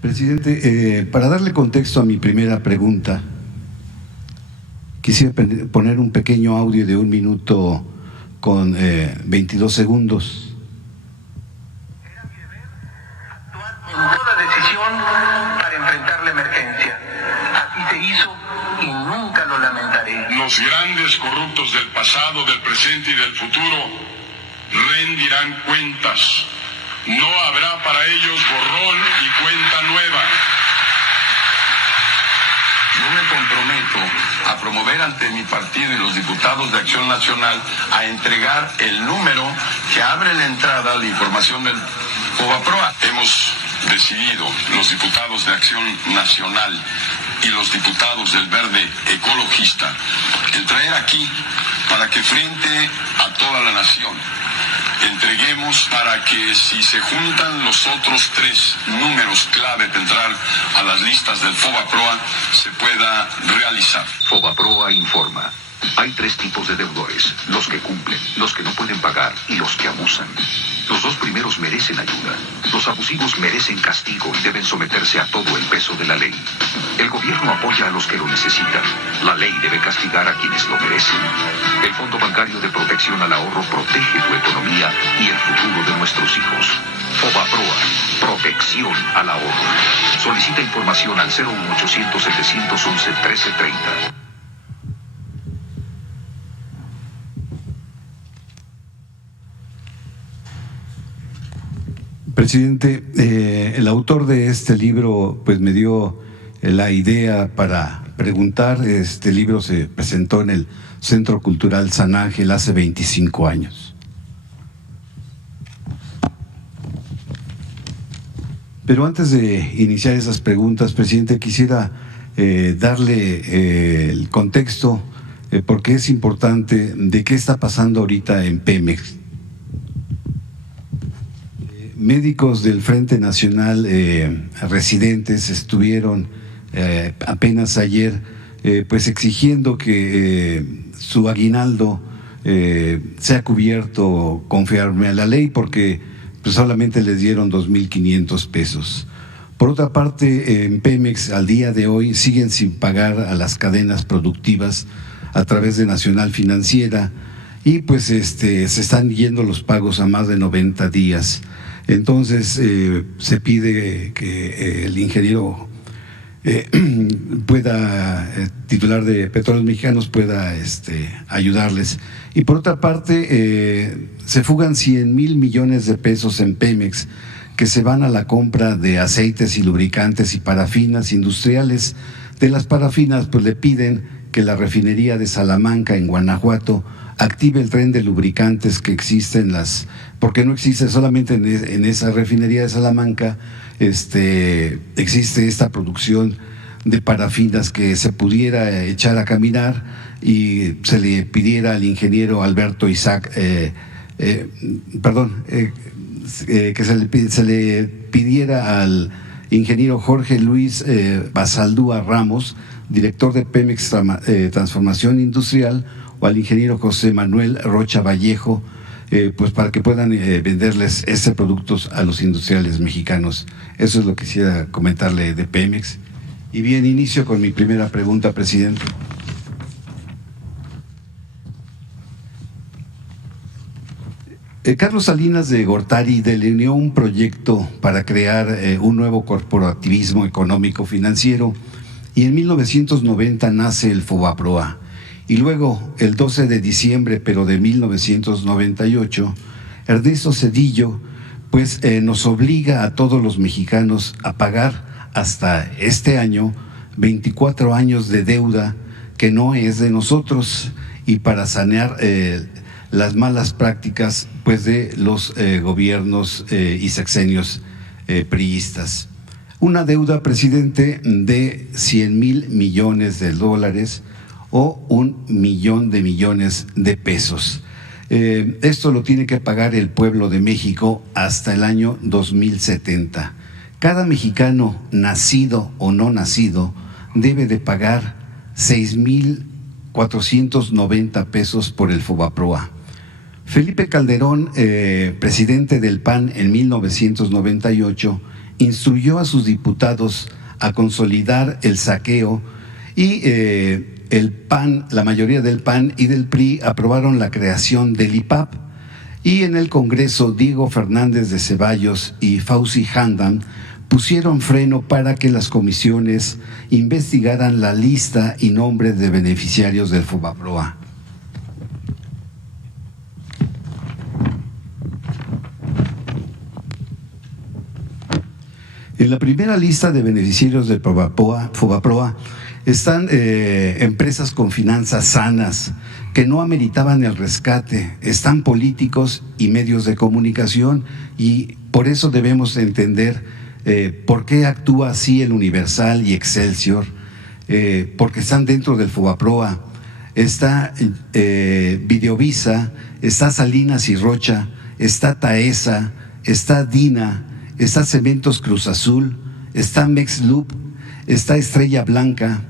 Presidente, para darle contexto a mi primera pregunta, quisiera poner un pequeño audio de 1 minuto con 22 segundos. Era mi deber actuar en toda decisión para enfrentar la emergencia. Así se hizo y nunca lo lamentaré. Los grandes corruptos del pasado, del presente y del futuro rendirán cuentas. No habrá para ellos borrón y cuenta nueva. Yo me comprometo a promover ante mi partido y los diputados de Acción Nacional a entregar el número que abre la entrada a la información del FOBAPROA. Hemos decidido, los diputados de Acción Nacional y los diputados del Verde Ecologista, el traer aquí para que frente a toda la nación entreguemos, para que si se juntan los otros 3 números clave para entrar a las listas del FOBAPROA, se pueda realizar. FOBAPROA informa. Hay 3 tipos de deudores: los que cumplen, los que no pueden pagar y los que abusan. Los 2 primeros merecen ayuda. Los abusivos merecen castigo y deben someterse a todo el peso de la ley. El gobierno apoya a los que lo necesitan. La ley debe castigar a quienes lo merecen. El Fondo Bancario de Protección al Ahorro protege tu economía y el futuro de nuestros hijos. FOBAPROA, protección al ahorro. Solicita información al 01800 711 1330. Presidente, el autor de este libro pues me dio la idea para preguntar. Este libro se presentó en el Centro Cultural San Ángel hace 25 años. Pero antes de iniciar esas preguntas, presidente, quisiera darle el contexto, porque es importante, de qué está pasando ahorita en Pemex. Médicos del Frente Nacional residentes estuvieron apenas ayer pues exigiendo que su aguinaldo sea cubierto conforme a la ley, porque pues solamente les dieron 2,500 pesos. Por otra parte, en Pemex al día de hoy siguen sin pagar a las cadenas productivas a través de Nacional Financiera, y pues se están yendo los pagos a más de 90 días. Entonces se pide que el ingeniero titular de Petróleos Mexicanos pueda ayudarles. Y por otra parte, se fugan 100,000 millones de pesos en Pemex, que se van a la compra de aceites y lubricantes y parafinas industriales. De las parafinas, pues le piden que la refinería de Salamanca, en Guanajuato, active el tren de lubricantes que existe porque no existe solamente en esa refinería de Salamanca, existe esta producción de parafinas, que se pudiera echar a caminar y se le pidiera al ingeniero Alberto Isaac, que se le pidiera al ingeniero Jorge Luis Basaldúa Ramos, director de Pemex Transformación Industrial, o al ingeniero José Manuel Rocha Vallejo, pues para que puedan venderles productos a los industriales mexicanos. Eso es lo que quisiera comentarle de Pemex. Y bien, inicio con mi primera pregunta, presidente. Carlos Salinas de Gortari delineó un proyecto para crear un nuevo corporativismo económico financiero, y en 1990 nace el FOBAPROA. Y luego, el 12 de diciembre, pero de 1998, Ernesto Zedillo pues nos obliga a todos los mexicanos a pagar hasta este año 24 años de deuda que no es de nosotros, y para sanear las malas prácticas pues de los gobiernos y sexenios priistas. Una deuda, presidente, de 100,000 millones de dólares o 1,000,000 de millones de pesos. Esto lo tiene que pagar el pueblo de México hasta el año 2070. Cada mexicano, nacido o no nacido, debe de pagar 6,490 pesos por el FOBAPROA. Felipe Calderón, presidente del PAN en 1998, instruyó a sus diputados a consolidar el saqueo y el PAN, la mayoría del PAN y del PRI aprobaron la creación del IPAP, y en el Congreso Diego Fernández de Ceballos y Fauzi Handam pusieron freno para que las comisiones investigaran la lista y nombres de beneficiarios del FOBAPROA. En la primera lista de beneficiarios del FOBAPROA están empresas con finanzas sanas que no ameritaban el rescate, están políticos y medios de comunicación, y por eso debemos entender por qué actúa así el Universal y Excelsior, porque están dentro del FOBAPROA. Está Videovisa, está Salinas y Rocha, está Taesa, está Dina, está Cementos Cruz Azul, está Mexloop, está Estrella Blanca,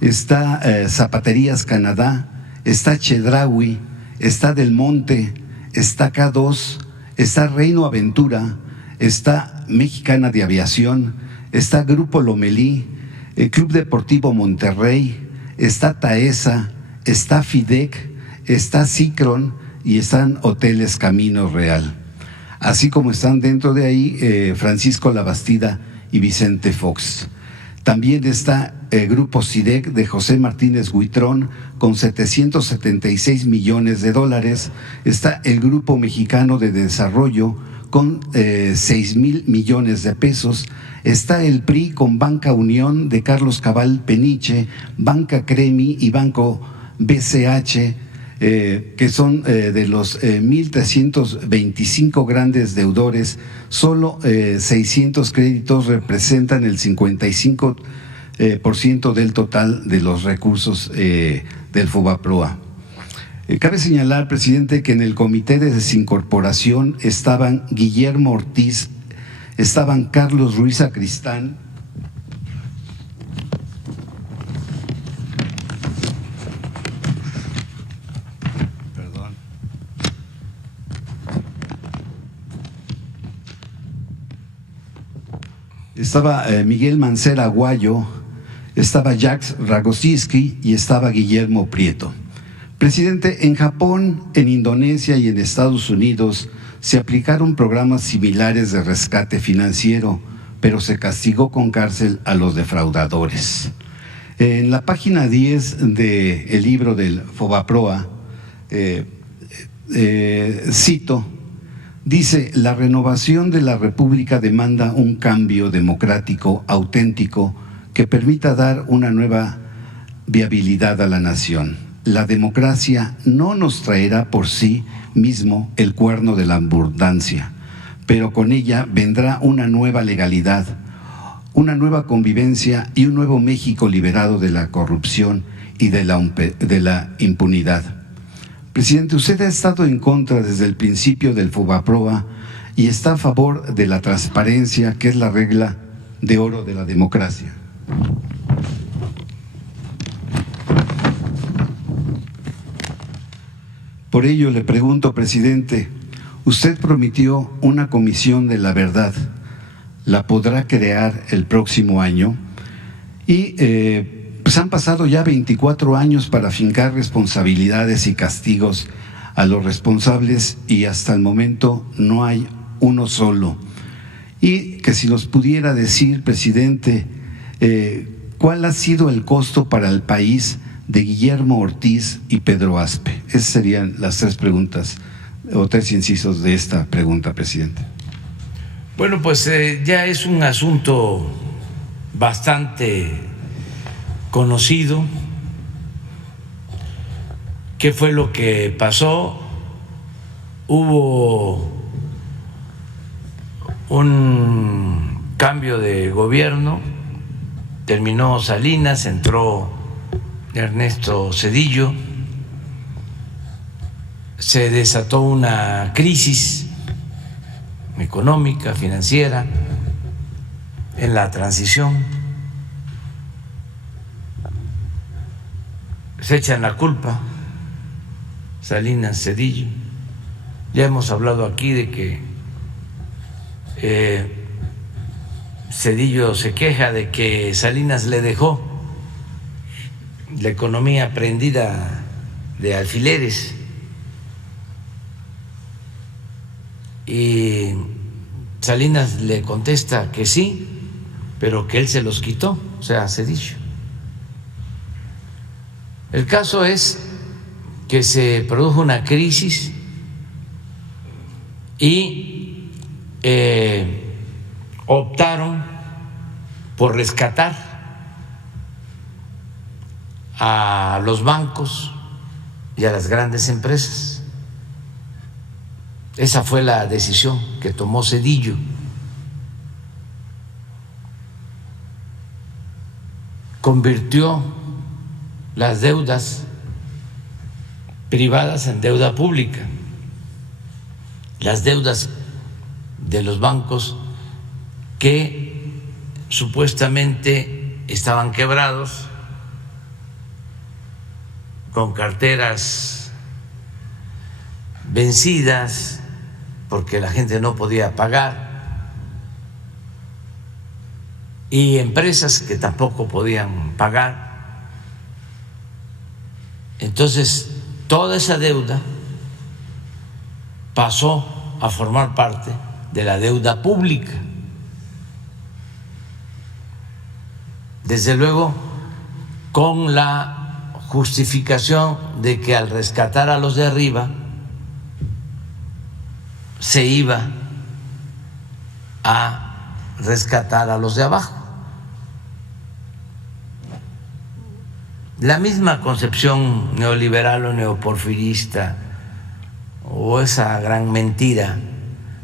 está Zapaterías Canadá, está Chedraui, está Del Monte, está K2, está Reino Aventura, está Mexicana de Aviación, está Grupo Lomelí, el Club Deportivo Monterrey, está Taesa, está Fidec, está Cicron y están Hoteles Camino Real. Así como están dentro de ahí Francisco Labastida y Vicente Fox. También está el Grupo CIDEC de José Martínez Huitrón con 776 millones de dólares. Está el Grupo Mexicano de Desarrollo con 6,000 millones de pesos. Está el PRI con Banca Unión de Carlos Cabal Peniche, Banca Cremi y Banco BCH, que son de los 1,325 grandes deudores, solo 600 créditos representan el 55% del total de los recursos del FOBAPROA. Cabe señalar, presidente, que en el comité de desincorporación estaban Guillermo Ortiz, estaban Carlos Ruiz Sacristán, estaba Miguel Mancera Aguayo, estaba Jacques Ragosinsky y estaba Guillermo Prieto. Presidente, en Japón, en Indonesia y en Estados Unidos se aplicaron programas similares de rescate financiero, pero se castigó con cárcel a los defraudadores. En la página 10 del libro del FOBAPROA, cito, dice: la renovación de la República demanda un cambio democrático auténtico que permita dar una nueva viabilidad a la nación. La democracia no nos traerá por sí mismo el cuerno de la abundancia, pero con ella vendrá una nueva legalidad, una nueva convivencia y un nuevo México liberado de la corrupción y de la impunidad. Presidente, usted ha estado en contra desde el principio del FOBAPROA y está a favor de la transparencia, que es la regla de oro de la democracia. Por ello le pregunto, presidente, usted prometió una comisión de la verdad, ¿la podrá crear el próximo año? Y pues han pasado ya 24 años para fincar responsabilidades y castigos a los responsables y hasta el momento no hay uno solo. Y que si nos pudiera decir, presidente, ¿cuál ha sido el costo para el país de Guillermo Ortiz y Pedro Aspe? Esas serían las tres preguntas o tres incisos de esta pregunta, presidente. Bueno, pues ya es un asunto bastante conocido. ¿Qué fue lo que pasó? Hubo un cambio de gobierno, terminó Salinas, entró Ernesto Zedillo, se desató una crisis económica, financiera, en la transición. Se echan la culpa Salinas, Zedillo. Ya hemos hablado aquí de que Zedillo se queja de que Salinas le dejó la economía prendida de alfileres y Salinas le contesta que sí, pero que él se los quitó, o sea, Zedillo. El caso es que se produjo una crisis y optaron por rescatar a los bancos y a las grandes empresas. Esa fue la decisión que tomó Zedillo. Convirtió las deudas privadas en deuda pública. Las deudas de los bancos que supuestamente estaban quebrados, con carteras vencidas porque la gente no podía pagar, y empresas que tampoco podían pagar. Entonces, toda esa deuda pasó a formar parte de la deuda pública. Desde luego, con la justificación de que al rescatar a los de arriba se iba a rescatar a los de abajo. La misma concepción neoliberal o neoporfirista, o esa gran mentira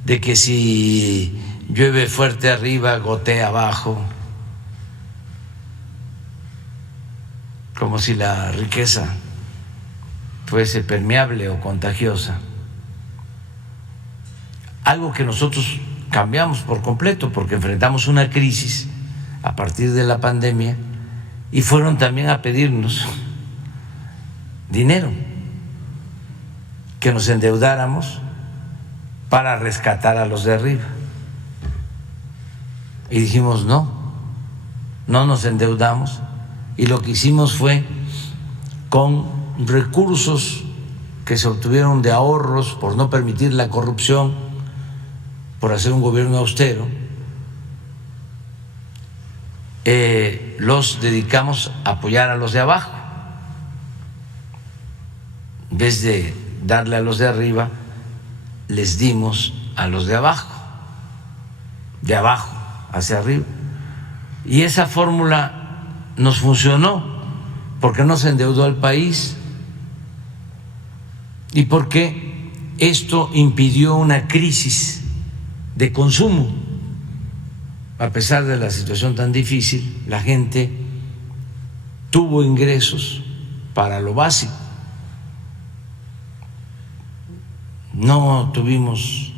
de que si llueve fuerte arriba, gotea abajo, como si la riqueza fuese permeable o contagiosa. Algo que nosotros cambiamos por completo porque enfrentamos una crisis a partir de la pandemia y fueron también a pedirnos dinero, que nos endeudáramos para rescatar a los de arriba. Y dijimos no nos endeudamos, y lo que hicimos fue, con recursos que se obtuvieron de ahorros por no permitir la corrupción, por hacer un gobierno austero, los dedicamos a apoyar a los de abajo. En vez de darle a los de arriba, les dimos a los de abajo hacia arriba. Y esa fórmula nos funcionó porque no se endeudó al país y porque esto impidió una crisis de consumo. A pesar de la situación tan difícil, la gente tuvo ingresos para lo básico. No tuvimos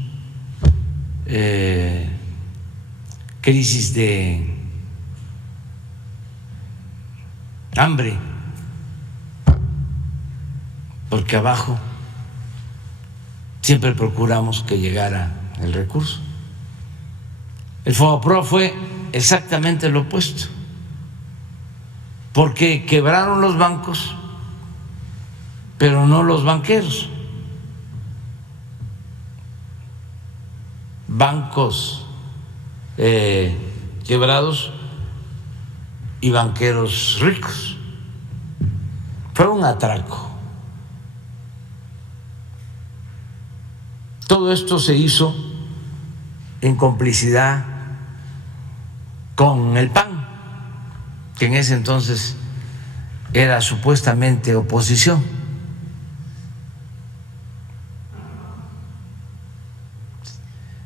crisis de hambre, porque abajo siempre procuramos que llegara el recurso. El FOBAPROA fue exactamente lo opuesto, porque quebraron los bancos, pero no los banqueros. Bancos quebrados y banqueros ricos. Fue un atraco. Todo esto se hizo en complicidad con el PAN, que en ese entonces era supuestamente oposición.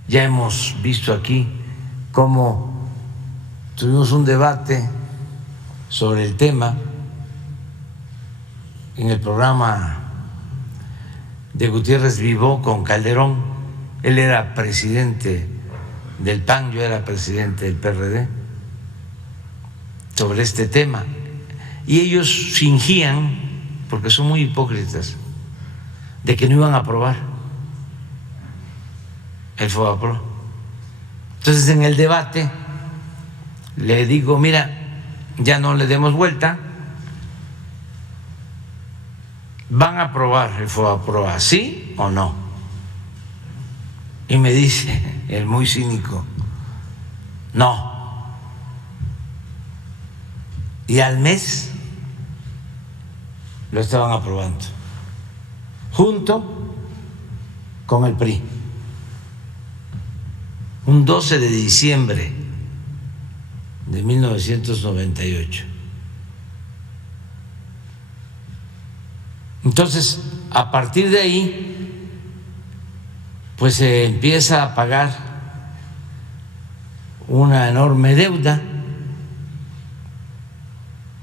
Ya hemos visto aquí cómo tuvimos un debate sobre el tema en el programa de Gutiérrez Vivó con Calderón. Él era presidente del PAN, yo era presidente del PRD, sobre este tema. Y ellos fingían, porque son muy hipócritas, de que no iban a aprobar el FOBAPROA. Entonces, en el debate le digo, mira, ya no le demos vuelta, ¿van a aprobar el FOBAPROA, sí o no? Y me dice el muy cínico, no. Y al mes lo estaban aprobando, junto con el PRI, un 12 de diciembre de 1998. Entonces, a partir de ahí, pues se empieza a pagar una enorme deuda.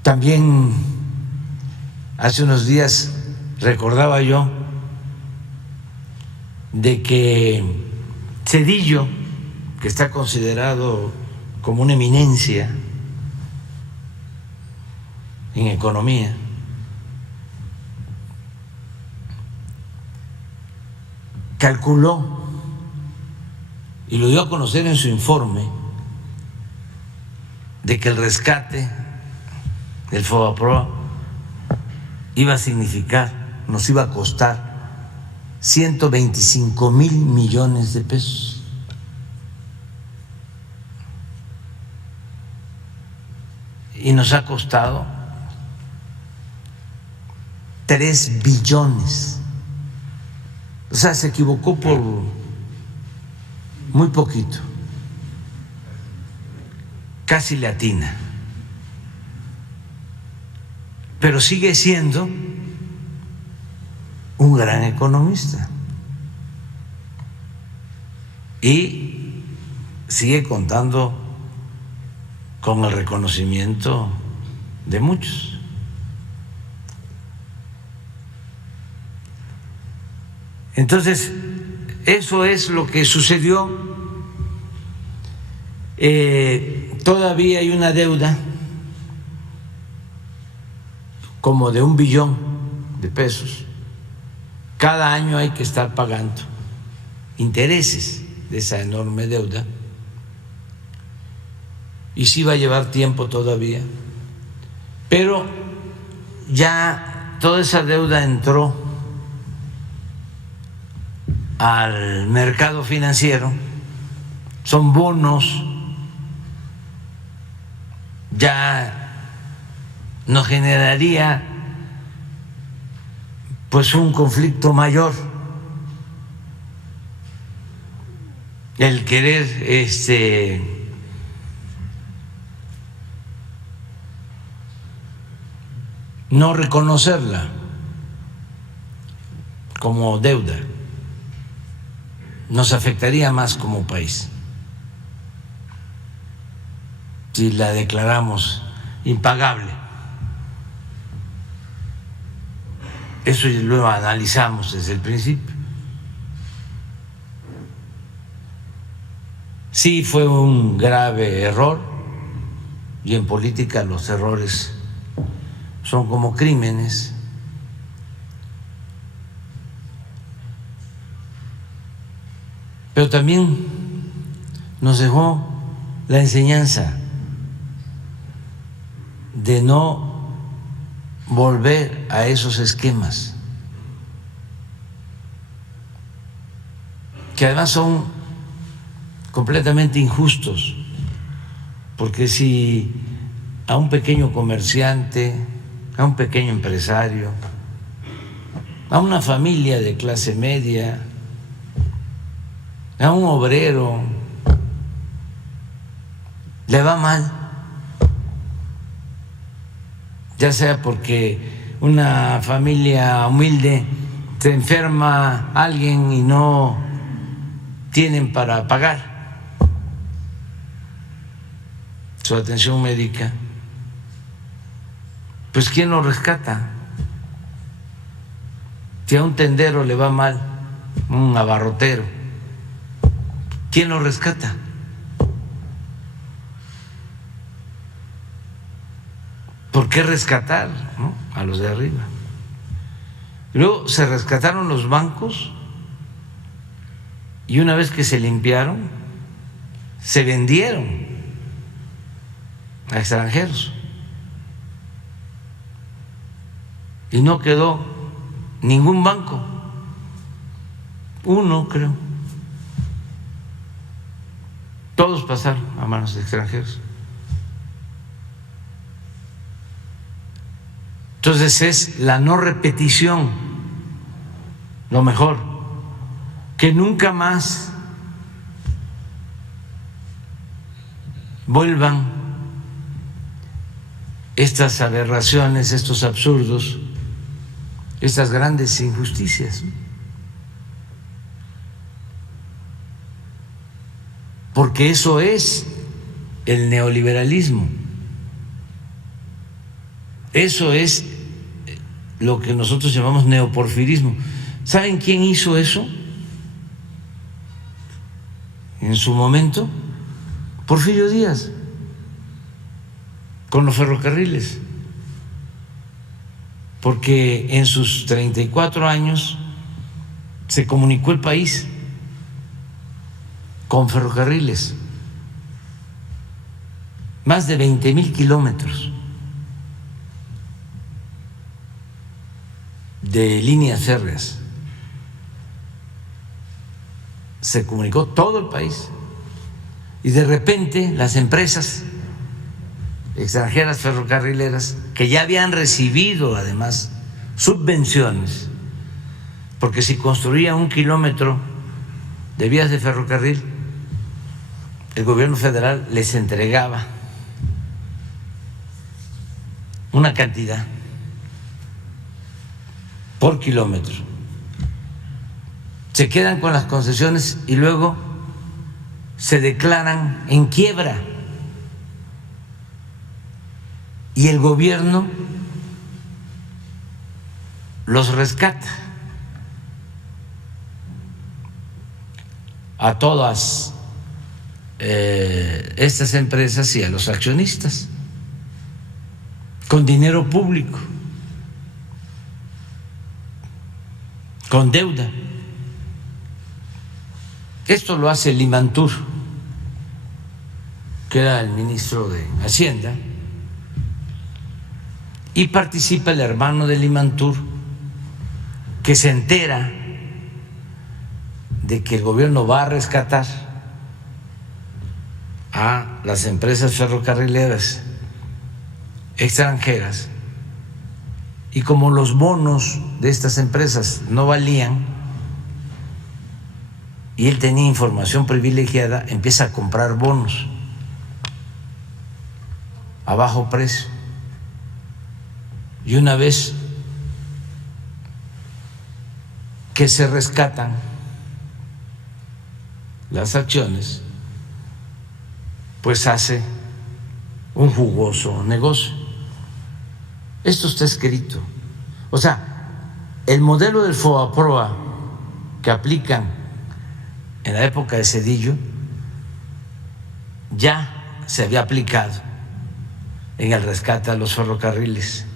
También hace unos días recordaba yo de que Zedillo, que está considerado como una eminencia en economía, calculó y lo dio a conocer en su informe de que el rescate del FOBAPROA iba a significar, nos iba a costar 125,000 millones de pesos. Y nos ha costado 3 billones. O sea, se equivocó por muy poquito. Casi le atina. Pero sigue siendo un gran economista. Y sigue contando con el reconocimiento de muchos. Entonces, eso es lo que sucedió. Todavía hay una deuda como de 1 billón de pesos. Cada año hay que estar pagando intereses de esa enorme deuda. Y sí va a llevar tiempo todavía, pero ya toda esa deuda entró al mercado financiero, son bonos, ya nos generaría pues un conflicto mayor el querer no reconocerla como deuda. Nos afectaría más como país si la declaramos impagable. Eso lo analizamos desde el principio. Sí fue un grave error, y en política los errores son como crímenes. Pero también nos dejó la enseñanza de no volver a esos esquemas, que además son completamente injustos, porque si a un pequeño comerciante, a un pequeño empresario, a una familia de clase media, a un obrero le va mal, ya sea porque una familia humilde se enferma alguien y no tienen para pagar su atención médica, pues ¿quién lo rescata? Si a un tendero le va mal, un abarrotero, ¿quién lo rescata? ¿Por qué rescatar, no?, a los de arriba? Luego se rescataron los bancos y una vez que se limpiaron, se vendieron a extranjeros. Y no quedó ningún banco, uno creo. Todos pasaron a manos de extranjeros. Entonces es la no repetición, lo mejor, que nunca más vuelvan estas aberraciones, estos absurdos, estas grandes injusticias. Porque eso es el neoliberalismo. Eso es lo que nosotros llamamos neoporfirismo. ¿Saben quién hizo eso en su momento? Porfirio Díaz, con los ferrocarriles. Porque en sus 34 años se comunicó el país con ferrocarriles, más de 20,000 kilómetros de líneas férreas. Se comunicó todo el país y de repente las empresas extranjeras ferrocarrileras, que ya habían recibido además subvenciones, porque si construía 1 kilómetro de vías de ferrocarril, el gobierno federal les entregaba una cantidad por kilómetro. Se quedan con las concesiones y luego se declaran en quiebra. Y el gobierno los rescata a todas estas empresas y a los accionistas con dinero público, con deuda. Esto lo hace Limantur, que era el ministro de Hacienda, y participa el hermano de Limantur, que se entera de que el gobierno va a rescatar a las empresas ferrocarrileras extranjeras, y como los bonos de estas empresas no valían y él tenía información privilegiada, empieza a comprar bonos a bajo precio. Y una vez que se rescatan las acciones, pues hace un jugoso negocio. Esto está escrito. O sea, el modelo del FOBAPROA que aplican en la época de Zedillo ya se había aplicado en el rescate a los ferrocarriles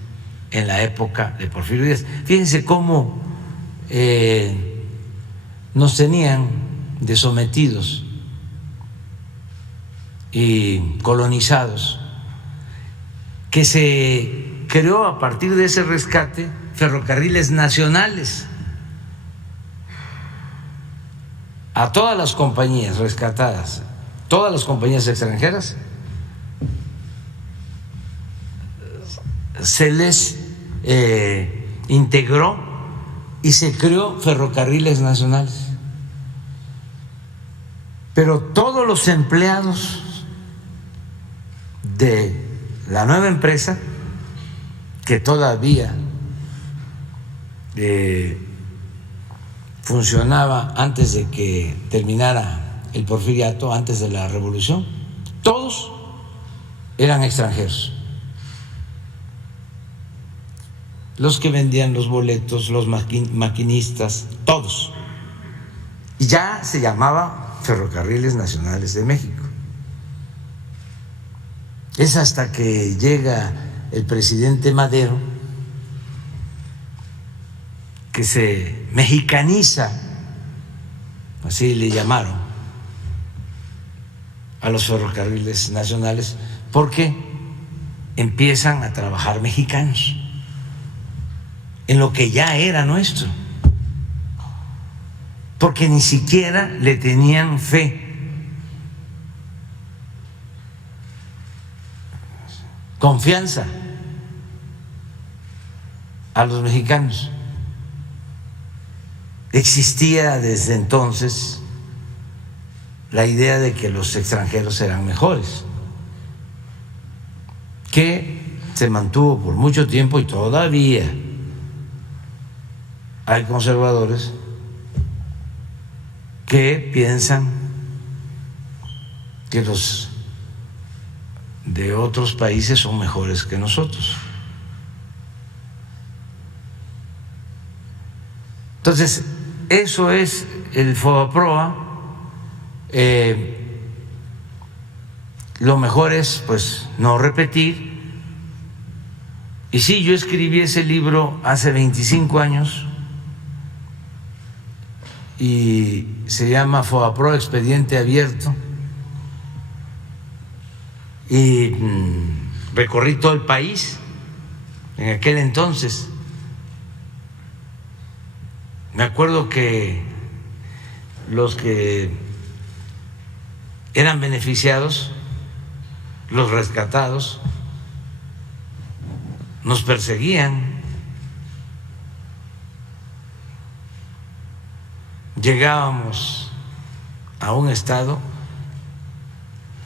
en la época de Porfirio Díaz. Fíjense cómo nos tenían de sometidos y colonizados, que se creó a partir de ese rescate ferrocarriles nacionales. A todas las compañías rescatadas, todas las compañías extranjeras, se les integró y se creó ferrocarriles nacionales. Pero todos los empleados de la nueva empresa, que todavía funcionaba antes de que terminara el porfiriato, antes de la revolución, todos eran extranjeros. Los que vendían los boletos, los maquinistas, todos. Y ya se llamaba Ferrocarriles Nacionales de México. Es hasta que llega el presidente Madero que se mexicaniza, así le llamaron, a los ferrocarriles nacionales, porque empiezan a trabajar mexicanos en lo que ya era nuestro, porque ni siquiera le tenían fe. Confianza a los mexicanos. Existía desde entonces la idea de que los extranjeros eran mejores, que se mantuvo por mucho tiempo, y todavía hay conservadores que piensan que los de otros países son mejores que nosotros. Entonces, eso es el FOBAPROA. Lo mejor es, pues, no repetir. Y sí, yo escribí ese libro hace 25 años y se llama FOBAPROA Expediente Abierto. Y recorrí todo el país en aquel entonces. Me acuerdo que los que eran beneficiados, los rescatados, nos perseguían. Llegábamos a un estado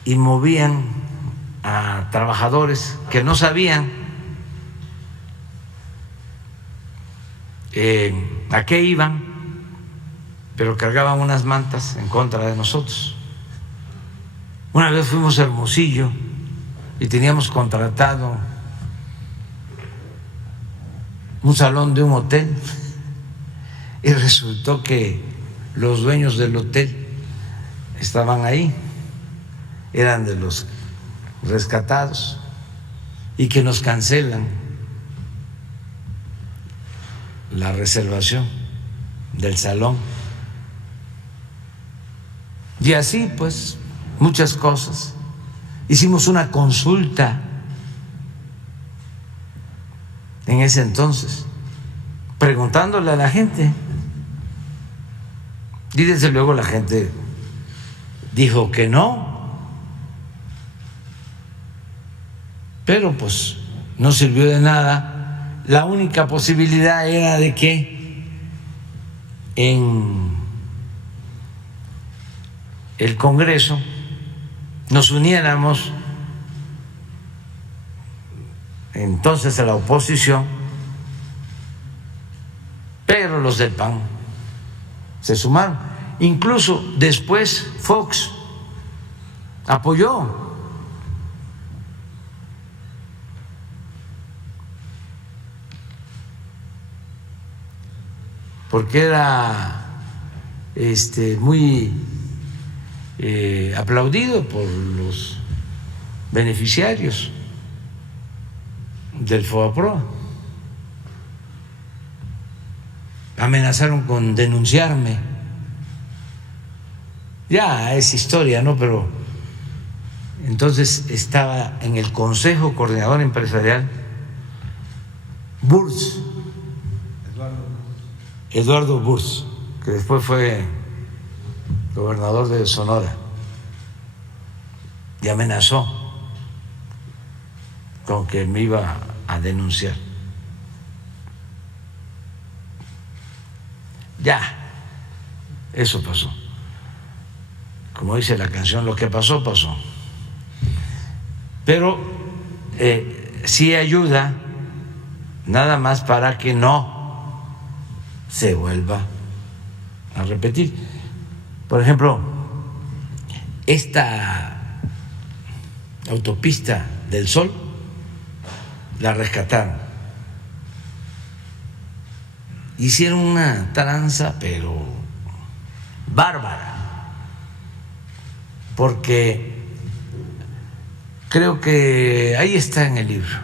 y movían a trabajadores que no sabían a qué iban, pero cargaban unas mantas en contra de nosotros. Una vez fuimos a Hermosillo y teníamos contratado un salón de un hotel y resultó que los dueños del hotel estaban ahí, eran de los rescatados, y que nos cancelan la reservación del salón. Y así, pues, muchas cosas. Hicimos una consulta en ese entonces, preguntándole a la gente, y desde luego la gente dijo que no. Pero pues no sirvió de nada. La única posibilidad era de que en el Congreso nos uniéramos entonces a la oposición, pero los del PAN se sumaron. Incluso después Fox apoyó. Porque era muy aplaudido por los beneficiarios del FOBAPROA. Amenazaron con denunciarme. Ya es historia, ¿no? Pero entonces estaba en el Consejo Coordinador Empresarial Burs, Eduardo Burs, que después fue gobernador de Sonora, y amenazó con que me iba a denunciar. Ya, eso pasó. Como dice la canción, lo que pasó, pasó. Pero sí ayuda, nada más para que no se vuelva a repetir. Por ejemplo, esta autopista del Sol la rescataron. Hicieron una tranza, pero bárbara, porque creo que ahí está en el libro.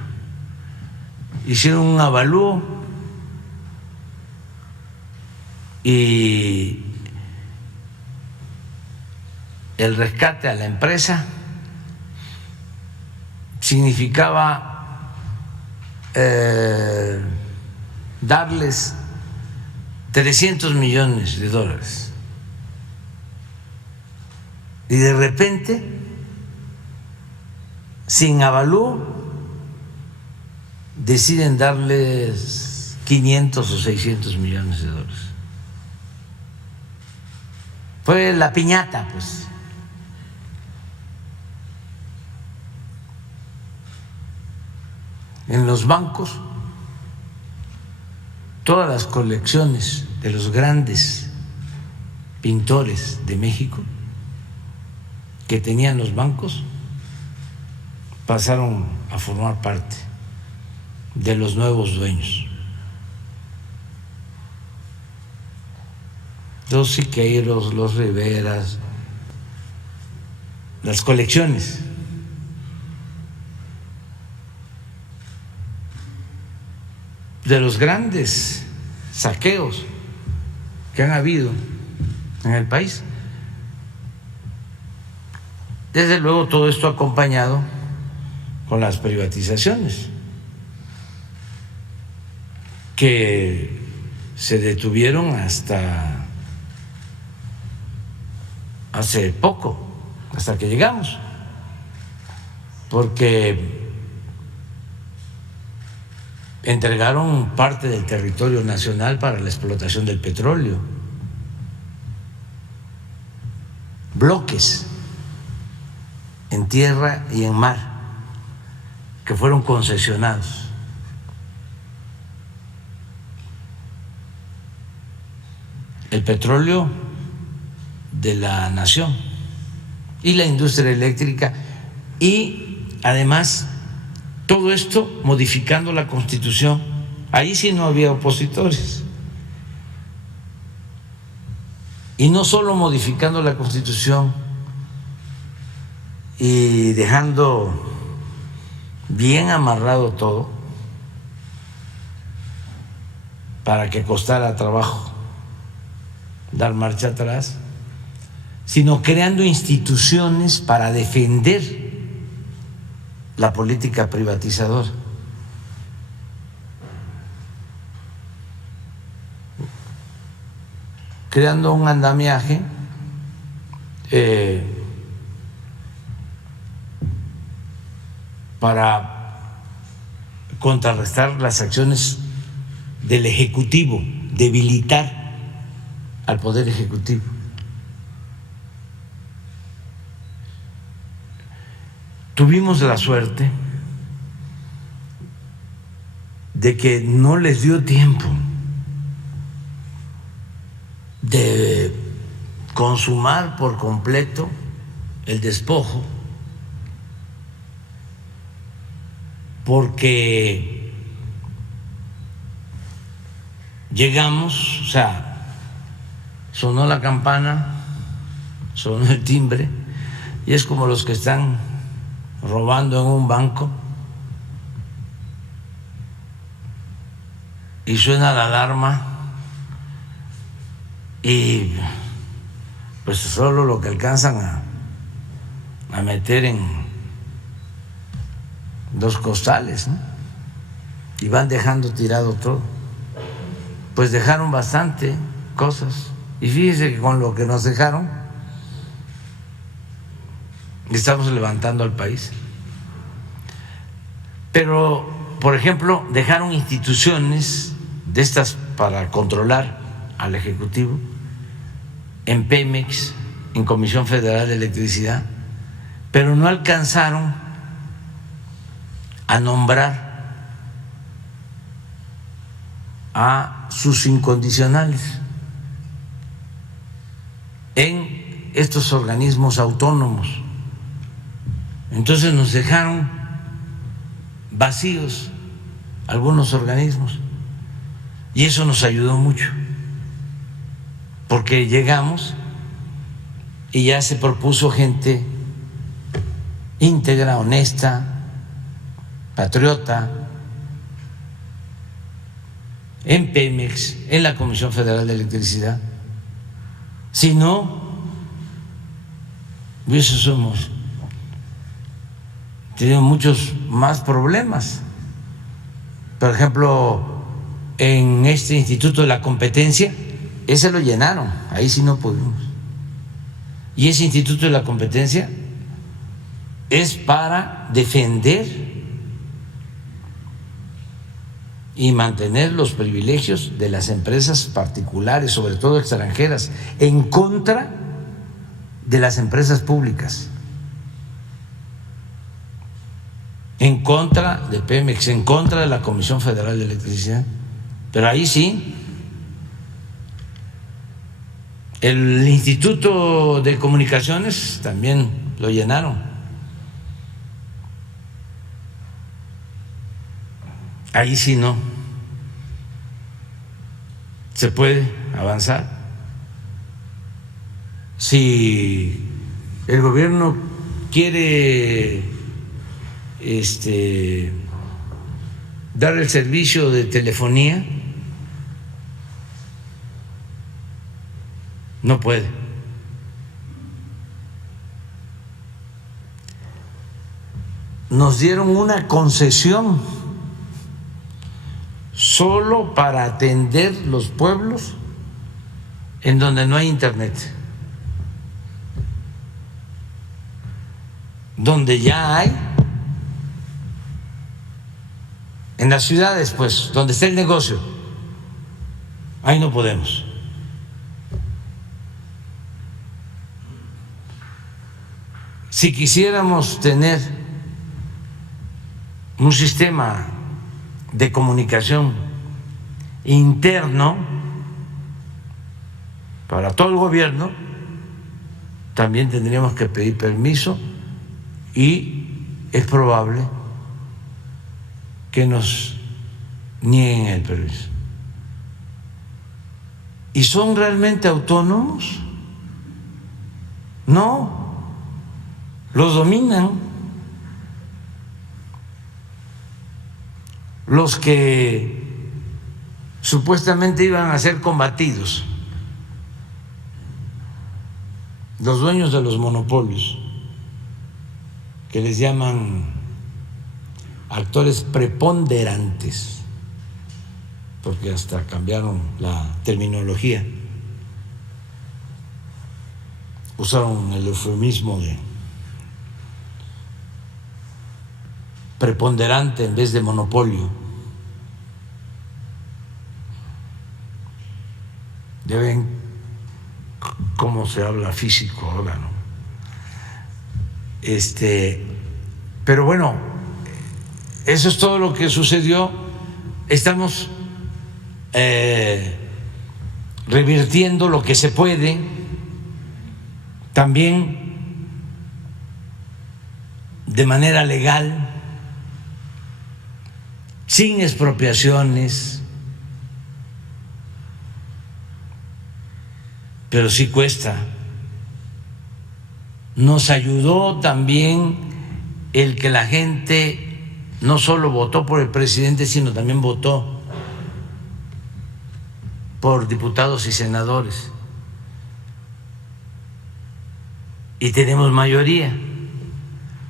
Hicieron un avalúo y el rescate a la empresa significaba darles 300 millones de dólares. Y de repente, sin avalúo, deciden darles 500 o 600 millones de dólares. Fue la piñata, pues. En los bancos, todas las colecciones de los grandes pintores de México que tenían los bancos pasaron a formar parte de los nuevos dueños. Los Siqueiros, los Riveras, las colecciones. De los grandes saqueos que han habido en el país. Desde luego todo esto acompañado con las privatizaciones que se detuvieron hasta hace poco, hasta que llegamos, porque entregaron parte del territorio nacional para la explotación del petróleo, bloques en tierra y en mar que fueron concesionados. El petróleo de la nación y la industria eléctrica, y además todo esto modificando la Constitución. Ahí sí no había opositores. Y no solo modificando la Constitución y dejando bien amarrado todo para que costara trabajo dar marcha atrás, sino creando instituciones para defender la política privatizadora. Creando un andamiaje para contrarrestar las acciones del Ejecutivo, debilitar al Poder Ejecutivo. Tuvimos la suerte de que no les dio tiempo de consumar por completo el despojo, porque llegamos, o sea, sonó la campana, sonó el timbre, y es como los que están robando en un banco y suena la alarma y pues solo lo que alcanzan a meter en dos costales, ¿no? Y van dejando tirado todo. Pues dejaron bastante cosas, y fíjese que con lo que nos dejaron estamos levantando al país. Pero, por ejemplo, dejaron instituciones de estas para controlar al Ejecutivo, en Pemex, en Comisión Federal de Electricidad, pero no alcanzaron a nombrar a sus incondicionales en estos organismos autónomos. Entonces nos dejaron vacíos algunos organismos, y eso nos ayudó mucho, porque llegamos y ya se propuso gente íntegra, honesta, patriota, en Pemex, en la Comisión Federal de Electricidad. Si no, hubiésemos tenido muchos más problemas. Por ejemplo, en este Instituto de la Competencia, ese lo llenaron, ahí sí no pudimos. Y ese Instituto de la Competencia es para defender y mantener los privilegios de las empresas particulares, sobre todo extranjeras, en contra de las empresas públicas, en contra de Pemex, en contra de la Comisión Federal de Electricidad. Pero ahí sí, el Instituto de Comunicaciones también lo llenaron. Ahí sí no se puede avanzar. Si el gobierno quiere dar el servicio de telefonía, no puede. Nos dieron una concesión solo para atender los pueblos en donde no hay internet, donde ya hay, en las ciudades, pues, donde está el negocio, ahí no podemos. Si quisiéramos tener un sistema de comunicación interno para todo el gobierno, también tendríamos que pedir permiso y es probable que nos nieguen el permiso. ¿Y son realmente autónomos? No, los dominan los que supuestamente iban a ser combatidos, los dueños de los monopolios, que les llaman actores preponderantes, porque hasta cambiaron la terminología, usaron el eufemismo de preponderante en vez de monopolio. Ya ven cómo se habla físico ahora, ¿no? Pero bueno, eso es todo lo que sucedió. Estamos revirtiendo lo que se puede, también de manera legal, sin expropiaciones, pero sí cuesta. Nos ayudó también el que la gente no solo votó por el presidente, sino también votó por diputados y senadores. Y tenemos mayoría,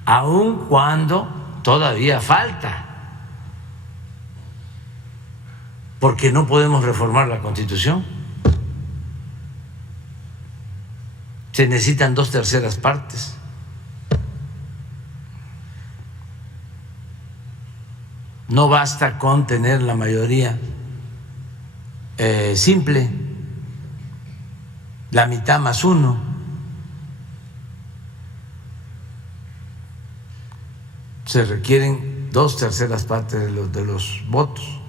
aun cuando todavía falta, porque no podemos reformar la Constitución. Se necesitan 2/3 partes. No basta con tener la mayoría simple, la mitad más uno. Se requieren 2/3 partes de los votos.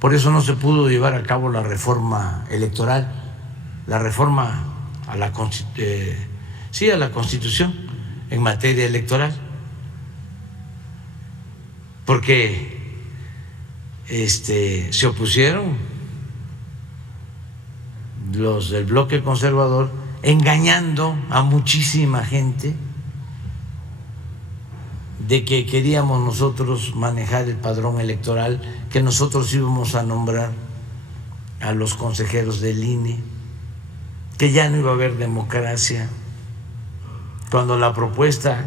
Por eso no se pudo llevar a cabo la reforma electoral, la reforma a la Constitución en materia electoral, porque se opusieron los del bloque conservador, engañando a muchísima gente de que queríamos nosotros manejar el padrón electoral, que nosotros íbamos a nombrar a los consejeros del INE, que ya no iba a haber democracia, cuando la propuesta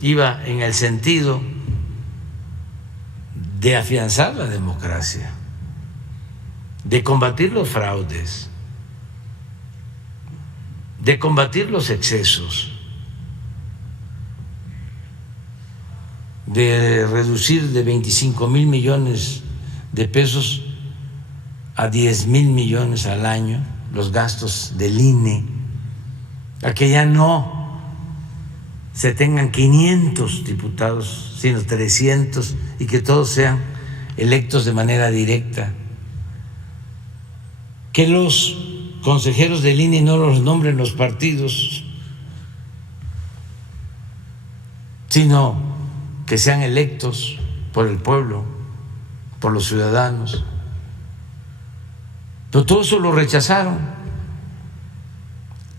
iba en el sentido de afianzar la democracia, de combatir los fraudes, de combatir los excesos, de reducir de 25,000 millones de pesos a 10,000 millones al año los gastos del INE, a que ya no se tengan 500 diputados, sino 300, y que todos sean electos de manera directa, que los consejeros del INE no los nombren los partidos, sino que sean electos por el pueblo, por los ciudadanos. Pero todo eso lo rechazaron,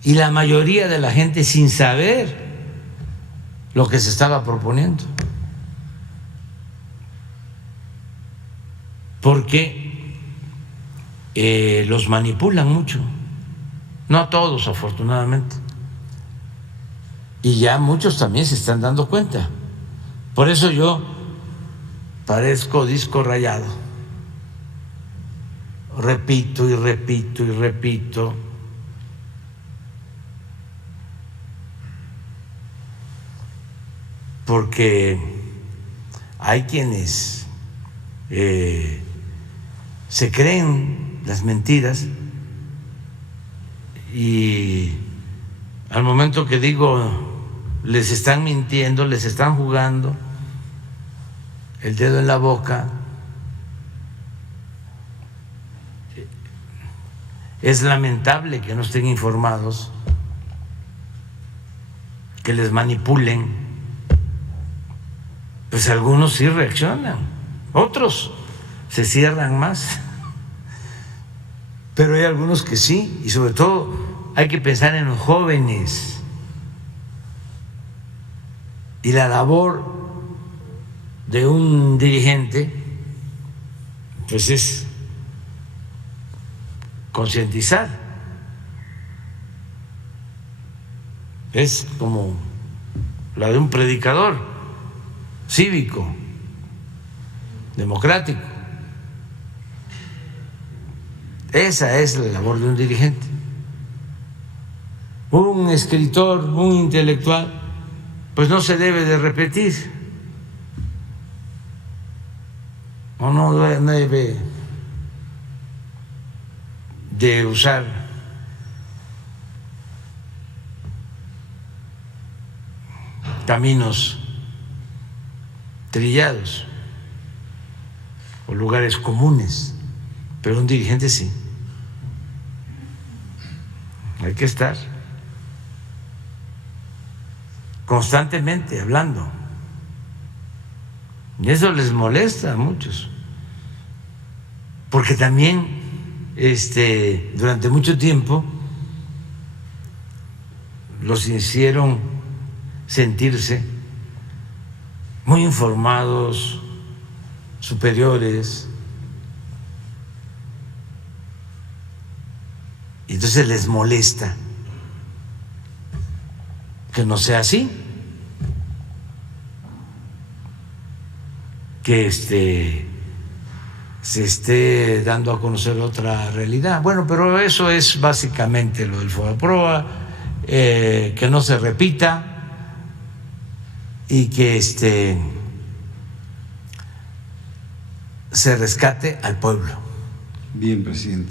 y la mayoría de la gente sin saber lo que se estaba proponiendo, porque los manipulan mucho, no a todos afortunadamente, y ya muchos también se están dando cuenta. Por eso yo parezco disco rayado, repito y repito y repito, porque hay quienes se creen las mentiras, y al momento que digo les están mintiendo, les están jugando el dedo en la boca, es lamentable que no estén informados, que les manipulen. Pues algunos sí reaccionan, otros se cierran más, pero hay algunos que sí, y sobre todo hay que pensar en los jóvenes. Y la labor de un dirigente pues es concientizar, es como la de un predicador cívico, democrático. Esa es la labor de un dirigente. Un escritor, un intelectual, pues no se debe de repetir, o no debe de usar caminos trillados o lugares comunes, pero un dirigente sí. Hay que estar constantemente hablando, y eso les molesta a muchos, porque también durante mucho tiempo los hicieron sentirse muy informados, superiores, y entonces les molesta que no sea así, que se esté dando a conocer otra realidad. Bueno, pero eso es básicamente lo del FOBAPROA, que no se repita y que se rescate al pueblo. Bien, presidente.